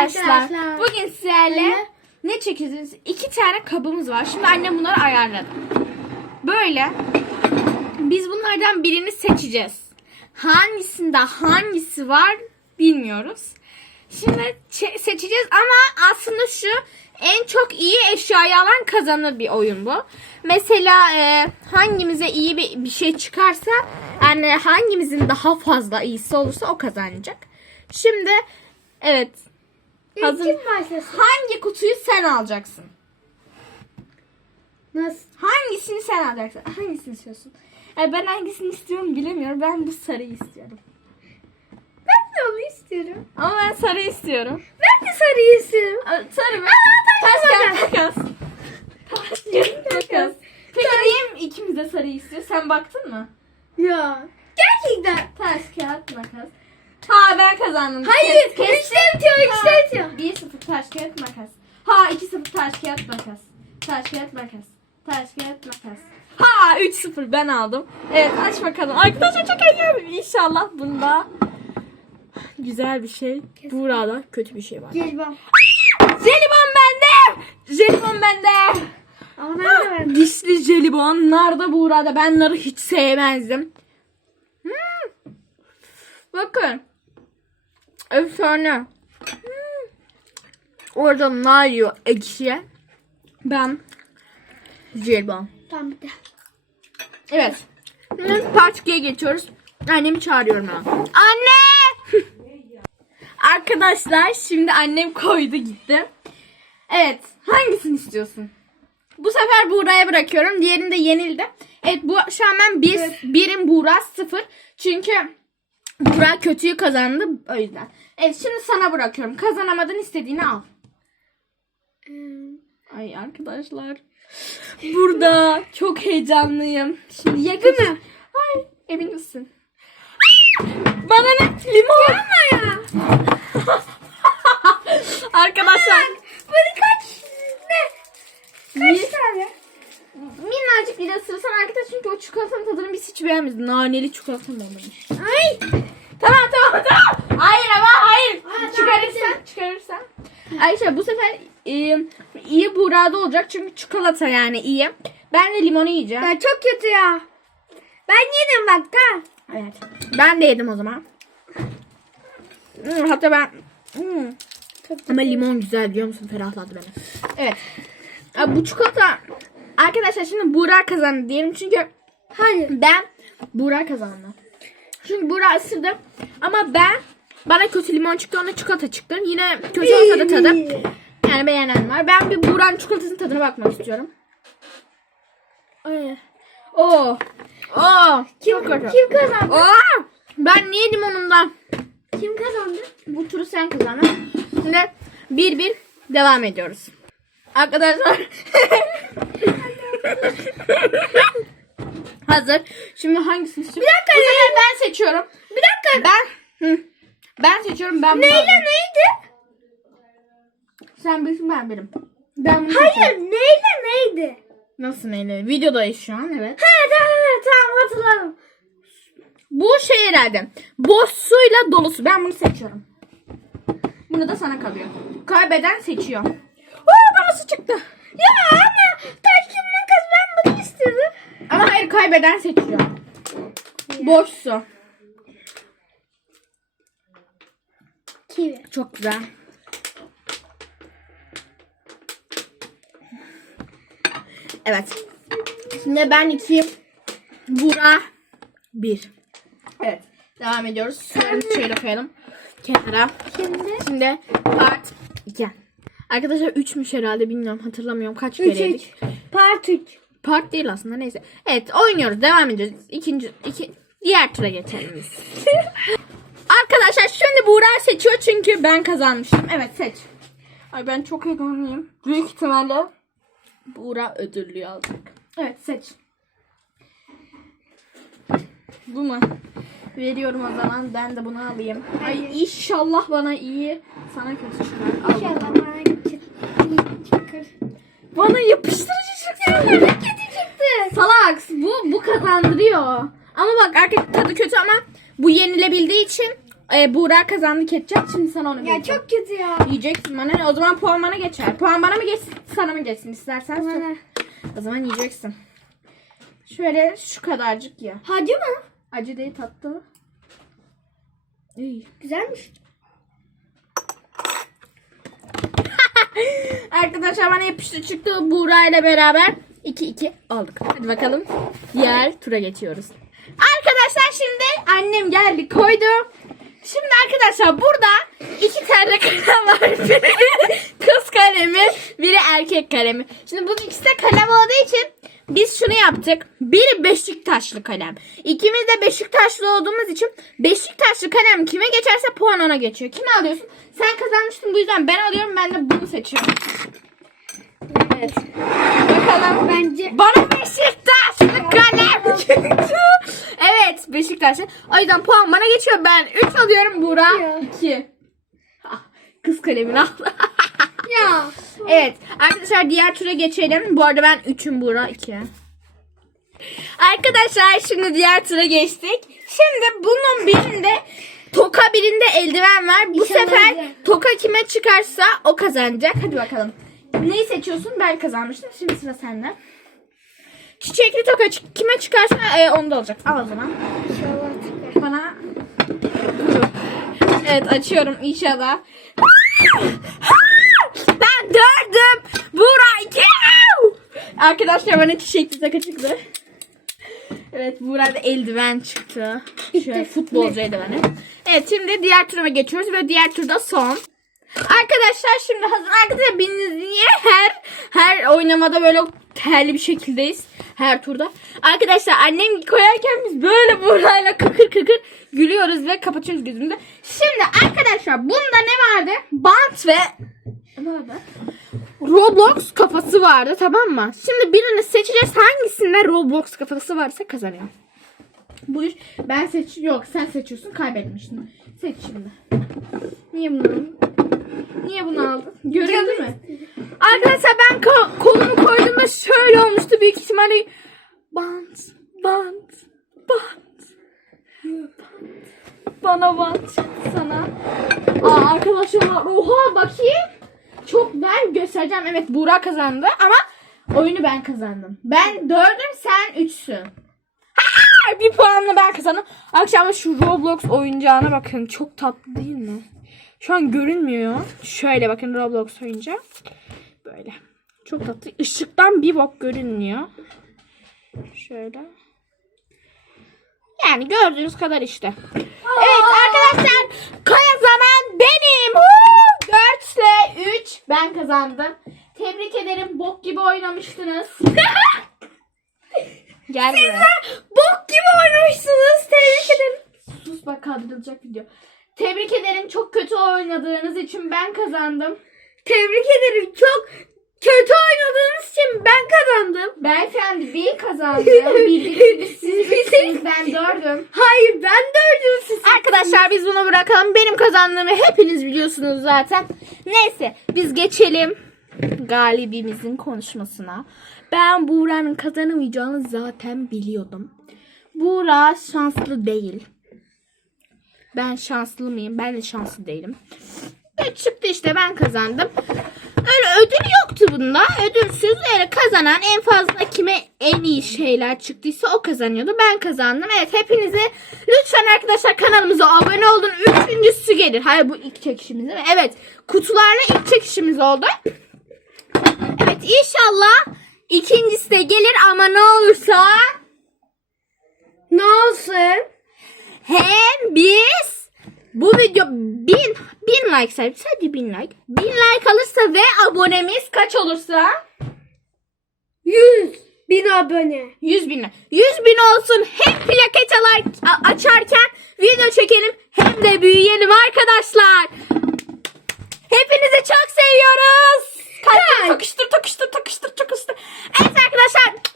arkadaşlar. arkadaşlar. Bugün sizlerle ne çekeceğiz? İki tane kabımız var. Şimdi annem bunları ayarladı. Böyle. Biz bunlardan birini seçeceğiz. Hangisinde hangisi var bilmiyoruz. Şimdi çe- seçeceğiz ama aslında şu en çok iyi eşyayı alan kazanır bir oyun bu. Mesela e, hangimize iyi bir, bir şey çıkarsa yani hangimizin daha fazla iyisi olursa o kazanacak. Şimdi evet hazır. Kim başlasın? Hangi kutuyu sen alacaksın? Nasıl? Hangisini sen alacaksın? Hangisini istiyorsun? E, ben hangisini istiyorum bilemiyorum. Ben bu sarıyı istiyorum. Ben de onu istiyorum. Ama ben sarı istiyorum. Ben de sarıyı istiyorum. Sarı mı? taş kağıt makas. Taş kağıt makas. Peki niye ikimiz de sarıyı istiyor? Sen baktın mı? Ya. Gerçekten. Taş kağıt makas. Ha ben kazandım. Hayır. Kes- kes- Üçte bitiyor. Üçte bitiyor. 1-0 taş kağıt makas. Ha 2-0 taş kağıt makas. Taş kağıt makas. Taş kağıt makas. Ha 3-0 ben aldım. Evet aç bakalım. Arkadaşlar çok heyecanlıyım. İnşallah bunda güzel bir şey. Burada kötü bir şey var. Gelbam. Jelibon bende. Jelibon bende. Ama ben de verdim. Dişli jelibon. Narda burada. Ben narı hiç sevmezdim. Hmm. Bakın. Efsane. Orada nar yiyor ekşi. Ben jelibon. Tamam bir de. Evet. Şimdi part 2'ye geçiyoruz. Annemi çağırıyorum ben. Anne! Arkadaşlar şimdi annem koydu gitti. Evet. Hangisini istiyorsun? Bu sefer Buğra'ya bırakıyorum. Diğerinde yenildi. Evet bu şu an ben bir, birim Buğra sıfır. Çünkü Buğra kötüyü kazandı. O yüzden. Evet şimdi sana bırakıyorum. Kazanamadın istediğini al. Hmm. Ay arkadaşlar. Burada çok heyecanlıyım. Şimdi yakın mı? Ay emin misin? Bana ne? Limon. ya. arkadaşlar. Böyle kaç ne? Kaç tane? Minnacık bir ısırırsan arkadaş çünkü o çikolatanın tadını biz hiç beğenmedik. Naneli çikolata mı olmuş? Ay. Tamam tamam tamam. Hayır ama hayır. tamam, çıkarırsan çıkarırsan. Ayşe bu sefer e, iyi burada olacak çünkü çikolata yani iyi. Ben de limonu yiyeceğim. Ya çok kötü ya. Ben yedim bak da. Evet. Ben de yedim o zaman. Hmm, hatta ben hmm. ama limon güzel biliyor musun? Ferahladı beni. Evet. Ya bu çikolata arkadaşlar şimdi Buğra kazandı diyelim çünkü Hayır. ben Buğra kazandı. Çünkü Buğra ısırdı ama ben bana kötü limon çıktı ona çikolata çıktı. Yine kötü olsa da tadı. Yani beğenen var. Ben bir Buğra'nın çikolatasının tadına bakmak istiyorum. Ay. Oo. Oo. Kim, kim kazandı? Aa! Ben niye limonumdan? Kim kazandı? Bu turu sen kazandın. Şimdi bir bir devam ediyoruz. Arkadaşlar. Hazır. Şimdi hangisini seçiyorum? Bir dakika. Bu sefer ben seçiyorum. Bir dakika. Ben. Hı. Ben seçiyorum. Ben Neyle alacağım. neydi? Sen bilsin ben birim. Ben bunu seçiyorum. Hayır neyle neydi? Nasıl neyle? Videodayız şu an evet. Ha tamam tamam hatırladım. Bu şey herhalde. Boş suyla dolu su. Ben bunu seçiyorum. Bunu da sana kalıyor. Kaybeden seçiyor. Aa bana su çıktı. Ya ama taş kim istiyordum. Ama hayır kaybeden seçiyor. Boş su. Kivi. Çok güzel. Evet. Şimdi ben iki. Bura bir. Evet. Devam ediyoruz. Sularımızı şöyle koyalım. Kenara. Şimdi. Şimdi part 2. Arkadaşlar 3'müş herhalde bilmiyorum hatırlamıyorum kaç kereydik. Part 3. Part değil aslında neyse. Evet oynuyoruz devam ediyoruz. İkinci iki diğer tura geçelim biz. Arkadaşlar şimdi Buğra seçiyor çünkü ben kazanmıştım. Evet seç. Ay ben çok heyecanlıyım. Büyük ihtimalle Buğra ödüllüğü alacak. Evet seç. Bu mu? Veriyorum o zaman ben de bunu alayım. Ay inşallah bana iyi sana kötü çıkar. Al. İnşallah bana çıkar. Bana yapıştırıcı Ne kötü çıktı. Salaks bu bu kazandırıyor. Ama bak erkek tadı kötü ama bu yenilebildiği için e, Buğra kazandı ketçap. Şimdi sana onu Ya vereceğim. çok kötü ya. Yiyeceksin bana. O zaman puan bana geçer. Puan bana mı geçsin sana mı geçsin istersen. sor. Bana. O zaman yiyeceksin. Şöyle şu kadarcık ya. Hacı mı? Acı değil tatlı. İyi. Güzelmiş. Arkadaşlar bana yapıştı çıktı Buğra ile beraber 2-2 olduk. Hadi bakalım diğer tura geçiyoruz. Arkadaşlar şimdi annem geldi koydu. Şimdi arkadaşlar burada iki tane kalem var. Biri kız kalemi, biri erkek kalemi. Şimdi bu ikisi de kalem olduğu için biz şunu yaptık. Biri Beşiktaşlı kalem. İkimiz de Beşiktaşlı olduğumuz için Beşiktaşlı kalem kime geçerse puan ona geçiyor. Kim alıyorsun? Sen kazanmıştın bu yüzden ben alıyorum. Ben de bunu seçiyorum. Evet. Bakalım. Bence Bana Beşiktaşlı kalem çıktı. evet Beşiktaşlı. O yüzden puan bana geçiyor. Ben 3 alıyorum. Buğra Ya. 2. Kız kalemini aldı. ya. evet arkadaşlar diğer tura geçelim. Bu arada ben 3'üm Buğra 2. Arkadaşlar şimdi diğer tura geçtik. Şimdi bunun birinde toka birinde eldiven var. Bu İnşallah sefer güzel. toka kime çıkarsa o kazanacak. Hadi bakalım. Neyi seçiyorsun? Ben kazanmıştım. Şimdi sıra sende. Çiçekli toka kime çıkarsa e, onda olacak. Al o zaman. İnşallah çıkar. Bana Evet açıyorum inşallah. Ben dördüm. Buğra iki. Arkadaşlar bana çiçekli takı çıktı. Evet Buğra'da eldiven çıktı. Şöyle futbolcu eldiveni. Evet şimdi diğer tura geçiyoruz ve diğer turda son. Arkadaşlar şimdi hazır. Arkadaşlar bildiğiniz niye her her oynamada böyle terli bir şekildeyiz. Her turda. Arkadaşlar annem koyarken biz böyle Buğra'yla kıkır kıkır gülüyoruz ve kapatıyoruz gözümüzü. Şimdi arkadaşlar bunda ne vardı? Bant ve? Roblox kafası vardı tamam mı? Şimdi birini seçeceğiz. Hangisinde Roblox kafası varsa kazanıyor. Bu iş ben seç yok sen seçiyorsun kaybetmiştin. Seç şimdi. Niye bunu? Niye bunu aldın? Görüldü mü? Arkadaşlar ben ko- kolumu koyduğumda şöyle olmuştu büyük ihtimalle. Bant, bant, bant. Bana bant çıktı sana. Aa arkadaşlar oha bakayım. Çok ben göstereceğim. Evet Buğra kazandı ama oyunu ben kazandım. Ben dördüm sen üçsün. Ha, bir puanla ben kazandım. Akşam şu Roblox oyuncağına bakın. Çok tatlı değil mi? Şu an görünmüyor. Şöyle bakın Roblox oyuncağı. Böyle. Çok tatlı. Işıktan bir bok görünmüyor. Şöyle. Yani gördüğünüz kadar işte. Evet arkadaşlar kazanan benim. Woo! 4 ile 3 ben kazandım. Tebrik ederim. Bok gibi oynamıştınız. Gel buraya. Bok gibi oynamışsınız. Tebrik ederim. Sus bak kaldırılacak video. Tebrik ederim. Çok kötü oynadığınız için ben kazandım. Tebrik ederim. Çok kötü oynadığınız için ben kazandım. Beyefendi bir kazandı. Bildiğiniz siz üçsünüz ben dördüm. Hayır ben dördüm siz. Arkadaşlar biz bunu bırakalım. Benim kazandığımı hepiniz biliyorsunuz zaten. Neyse biz geçelim galibimizin konuşmasına. Ben Buğra'nın kazanamayacağını zaten biliyordum. Buğra şanslı değil. Ben şanslı mıyım? Ben de şanslı değilim. Evet, çıktı işte ben kazandım. Öyle ödül yoktu bunda. Ödülsüz öyle kazanan en fazla kime en iyi şeyler çıktıysa o kazanıyordu. Ben kazandım. Evet hepinize lütfen arkadaşlar kanalımıza abone olun. Üçüncüsü gelir. Hayır bu ilk çekişimiz değil mi? Evet kutularla ilk çekişimiz oldu. Evet inşallah ikincisi de gelir ama ne olursa Ne olsun? Hem biz bu video bin, bin like sahip sadece bin like bin like alırsa ve abonemiz kaç olursa Yüz bin abone. 100 bin. 100 bin olsun. Hem plaket açarken video çekelim hem de büyüyelim arkadaşlar. Hepinizi çok seviyoruz. Takıştır takıştır takıştır takıştır. Evet arkadaşlar